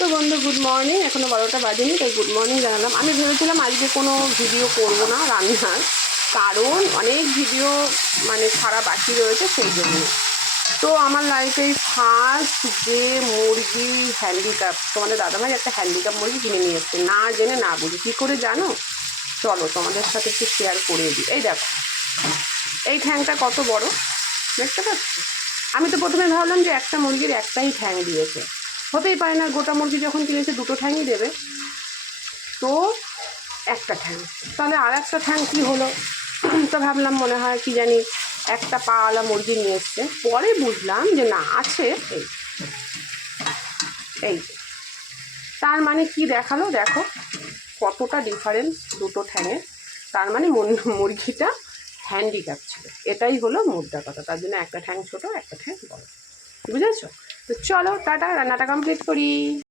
তো বন্ধু good morning. এখনও 12টা বাজেনি, তাই গুড মর্নিং জানালাম। আমি ভেবেছিলাম আজকে কোনো ভিডিও করব না রান্নার, কারণ অনেক ভিডিও ছাড়া বাকি রয়েছে সেই জন্য। তো আমার লাইফে ফার্স্ট যে মুরগি হ্যান্ডিক্যাপ, তোমাদের দাদাভাই একটা হ্যান্ডিক্যাপ মুরগি কিনে নিয়ে এসছে, না জেনে না বুঝি। কী করে জানো? চলো তোমাদের সাথে একটু শেয়ার করে দিই। এই দেখো, এই ঠ্যাংটা কত বড় দেখতে পাচ্ছি। আমি তো প্রথমে ভাবলাম যে একটা মুরগির একটাই ঠ্যাং দিয়েছে, হতেই পারে না, গোটা মুরগি যখন কিনেছে দুটো ঠ্যাংই দেবে। তো একটা ঠ্যাং, তাহলে আর একটা ঠ্যাং কী হলো? তো ভাবলাম মনে হয় কি জানি একটা পাওয়ালা মুরগি নিয়ে এসছে। পরে বুঝলাম যে না, আছে এই এই তার মানে কি দেখালো দেখো, কতটা ডিফারেন্স দুটো ঠ্যাঙের। তার মানে মুরগিটা হ্যান্ডিক্যাপ ছিল, এটাই হলো মুদ্রা কথা। তার জন্য একটা ঠ্যাং ছোটো, একটা ঠ্যাং বড়, বুঝেছো? তো চলো টাটা, রান্নাটা কমপ্লিট করি।